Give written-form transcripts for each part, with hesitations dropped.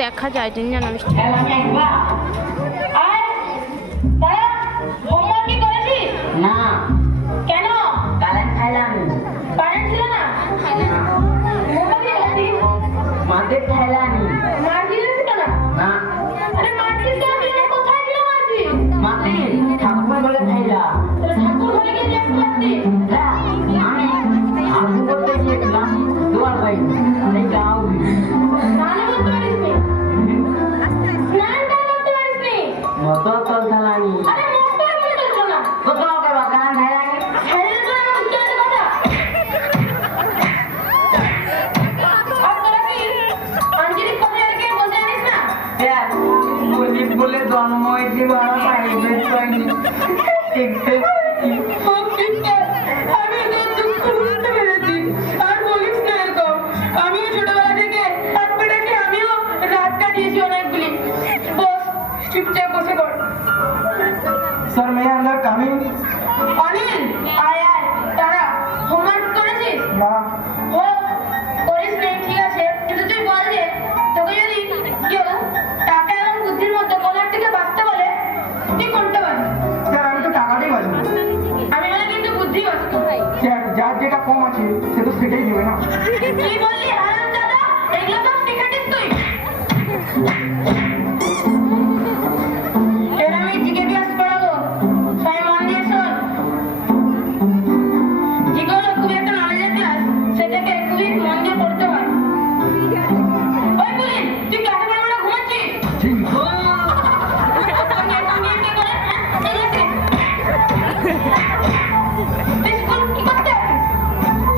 দেখা যায় জানো না কেন কারেন্ট খাইলাম কারেন্ট ছিল না মাঠে খাইলাম মার্জিন ছিল না না আরে মার্জিন ছিল না কোথায় ছিল মার্জিন মাঠে ঠাকুর বলে খাইলা ঠাকুর ঘরে গিয়ে দেখতে পাচ্ছি আমি ঠাকুর করতে গিয়েছিলাম দুয়ার ভাই এই গাঁও স্নান করতে পারিসনি স্নানটা করতে পারিসনি মোটর চলতালানি আরে মোটর বলে চলছো না কোথাও কে বাগান খাইলানি খাইলে তো আমার উঠতে আছে কথা আর তোরা কি আঞ্জলিক কথা রেখে বলতে জানিস না গরিব বলে জন্ম হয়েছি বড় প্রাইভেট হয়নি আমি তোর দুঃখ বুঝতে পেরেছি আর বলিস না এরকম আমিও ছোটবেলা থেকে হাত পা রেখে আমিও রাত কাটিয়েছি অনেকগুলি বস চুপচাপ বসে পড় sir may under coming Anil আয় আয় তারা হোমওয়ার্ক করেছিস না করিস নি ঠিক আছে কিন্তু তুই বল যে তোকে যদি কেউ টাকা এবং বুদ্ধির মধ্যে কোনার থেকে বাঁচতে বলে তুই কোনটা বাঁচবি স্যার আমি তো টাকাটাই বাঁচবো আমি বলে কিন্তু বুদ্ধি বাঁচবো স্যার যার যেটা কম আছে সে তো সেটাই দেবে না তুই বললি হারাম দাদা এগুলো সব শিখাটিস তুই এর আমি জিকে ক্লাস পড়াবো সবাই মন দিয়ে শোন জিকে হলো খুবই একটা নলেজের ক্লাস সেটাকে খুবই মন দিয়ে পড়তে হয় ওই বলি তুই ক্লাসে পড়ে পড়ে ঘুমাচ্ছিস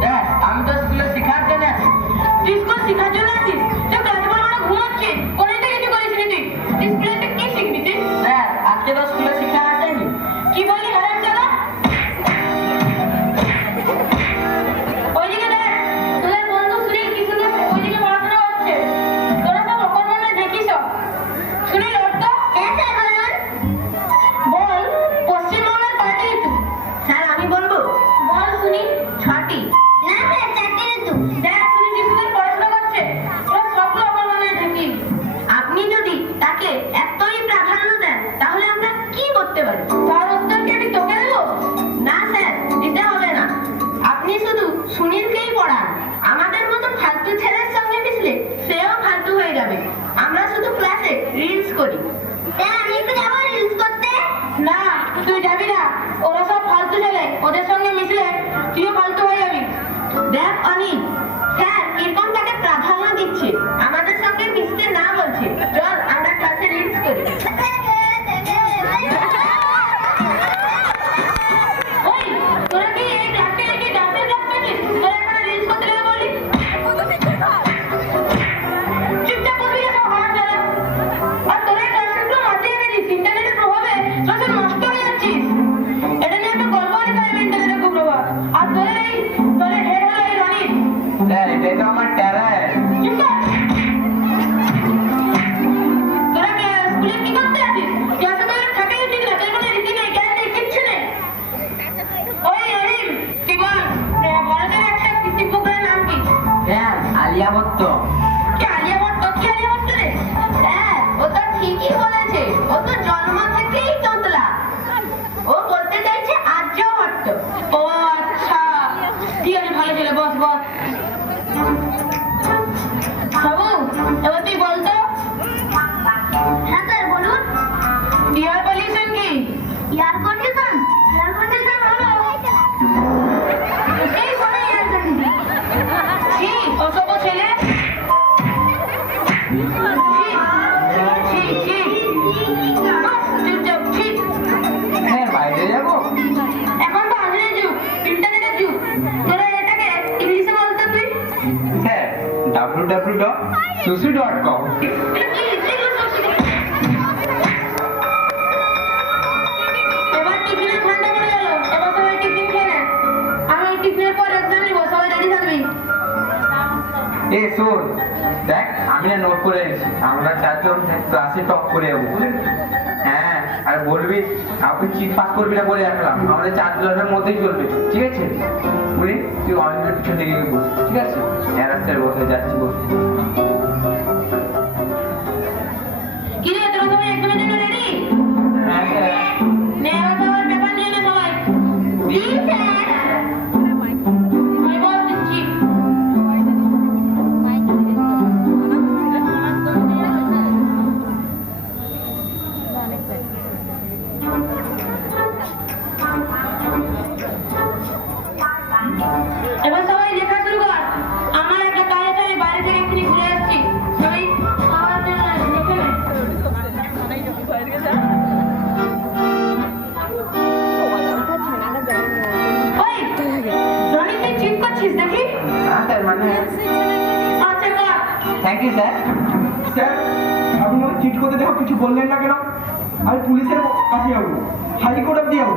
স্যার আমি তো স্কুলে শেখার জন্য আছি স্যার আজকে তো স্কুলে শিক্ষা আসেনি কি বলি হারাম দাদা ওইদিকে দেখ তোদের বন্ধু সুনীল কি সুন্দর ওইদিকে পড়াশোনা করছে তোরা সব অকর্মণ্য দেখিস সুনীল ওর তো বল পশ্চিমবঙ্গের কয়টি ঋতু স্যার আমি বলবো বল সুনীল 6টি। না স্যার 4টি ঋতু দেখ সুনীল কি সুন্দর পড়াশোনা করছে তোরা সবগুলো অকর্মণ্য দেখি আপনি যদি তাকে এতই প্রাধান্য দেন তাহলে আমরা কি করতে পারি? তার উত্তর কি আমি তোকে দেবো না স্যার, দিতে হবে না। আপনি শুধু সুনীলকেই পড়ান। আমাদের মতো ফালতু ছেলের সঙ্গে মিশলে সেও ফালতু হয়ে যাবে। আমরা শুধু ক্লাসে রিলস করি। স্যার আমি একটু যাবো রিলস করতে না তুই যাবি না ওরা সব ফালতু ছেলে ওদের সঙ্গে মিশলে তুইও ফালতু হয়ে যাবি দেখ অনিল, স্যার কিরকম তাকে প্রাধান্য দিচ্ছে, আমাদের সঙ্গে মিশতে না বলছে। চল আমরা ক্লাসে রিলস করি। ওই তোরা কি এই ক্লাসে কি ডান্সের ক্লাস করছিস তোরা এখন রিলস করতে লেগে বলি চুপচাপ বসবি না সব হারাম দাদা আর তোরা ক্লাসগুলো মাঝিয়ে গেছিস ইন্টারনেটের প্রভাবে তোরা সব নষ্ট হয়ে যাচ্ছিস এটা নিয়ে একটা গল্প আছে তাই ইন্টারনেটের কুপ্রভাব আর তোদের হেড হলো এই রনিত স্যার এটাই তো আমার ট্যালেন্ট চুপচাপ তোরা স্কুলে কি করতে আসিস ক্লাসে তো থাকাই উচিত না তোর কোনো রীতি নেই জ্ঞান নেই কিচ্ছু নেই ওই রহিম কি বল ভারতের একটা কৃষি প্রোগ্রামের নাম কি স্যার আলিয়া ভট্ট কি আলিয়া ভট্ট কি আলিয়া ভট্ট রে স্যার ও তো ঠিকই বলেছে, ও তো জন্ম থেকেই তোতলা। ও বলতে চাইছে আর্যভট্ট। ও আচ্ছা ঠিক আছে ভালো ছেলে বস বস বাবু এবার তুই বলতো হ্যাঁ স্যার বলুন। এয়ার পলিউশন কি এয়ার কন্ডিশন হলো এই বলে এয়ার কন্ডিশন। ছি অসভ্য ছেলে ছি ছি ছি বাস, চুপচাপ ছি স্যার বাইরে যাবো এখন তো আধুনিক যুগ ইন্টারনেটের যুগ তোরা এটাকে ইংলিশে বলতো তুই স্যার www.susu.com এবার টিফিনের ঘন্টা পড়ে গেল এবার সবাই টিফিন খেয়ে নে আমি ওই টিফিনের পর এক্সাম নিবো সবাই রেডি থাকবি এ শোন দেখ আমি না নোট করে এনেছি আমরা 4জন ক্লাসে টপ করে যাবো হ্যাঁ আর বলবি কাউকে চিট পাস করবি না বলে রাখলাম, আমাদের 4 জনের মধ্যেই চলবে, ঠিক আছে? বুঝলি, তুই অনেকটা পিছন দিকে বস, ঠিক আছে? রাস্তায় বসে যাচ্ছি, বস। কি রে, তোরা সবাই একদমের জন্য রেডি? হ্যাঁ স্যার। নে, এবার সবার পেপার নিয়ে নে সবাই। জি স্যার। আমি বল দিচ্ছি। এবার সবাই লেখা শুরু কর। আমার একটা কাজ আছে, আমি বাইরে থেকে এক্ষুনি ঘুরে আসছি। সবাই খাওয়ার জন্য লিখে নে। ওই, রনি, তুই চিট করছিস দেখি? হ্যাঁ স্যার, মানে আচ্ছা কর। Thank you sir. স্যার আপনি আমাকে চিট করতে দেখো কিছু বললেন না কেন? আমি পুলিশের কাছে যাবো, হাইকোর্ট অব্দি যাবো।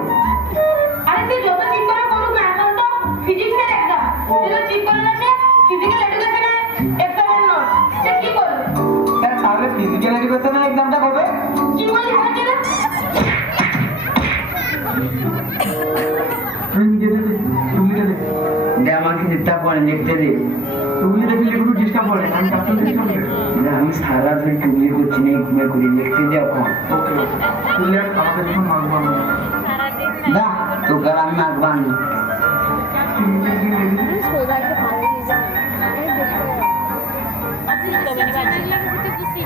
আরে তুই যত চিট করে করুক না, এখন তো ফিজিক্সের এক্সাম। তুই তো চিট করে গেছে ফিজিক্যাল এডুকেশনের এক্সামের নোট। সে কি করবে? স্যার, তাহলে ফিজিক্যাল এডুকেশনের এক্সামটা কবে? কি বলি হয়েছিল? তুমিটা দে, দে আমাকে ডিস্টার্ব করে লিখতে দে। তুমি দেখলে একটু ডিস্টার্ব করে, আমি কাছে ডিস্টার্ব করে। না, আমি সারা দিন টুকলি করছি না, ঘুমিয়ে করি, লিখতে দে এখন। ওকে, তুই আমাকে যখন মারবো আমি দা তোকে আর আমি মারবানি। সোদাকে ভালো নিয়ে যাবে আমি দেখতে পাচ্ছি তো মানে বাজি লাগছে তো বুঝতেই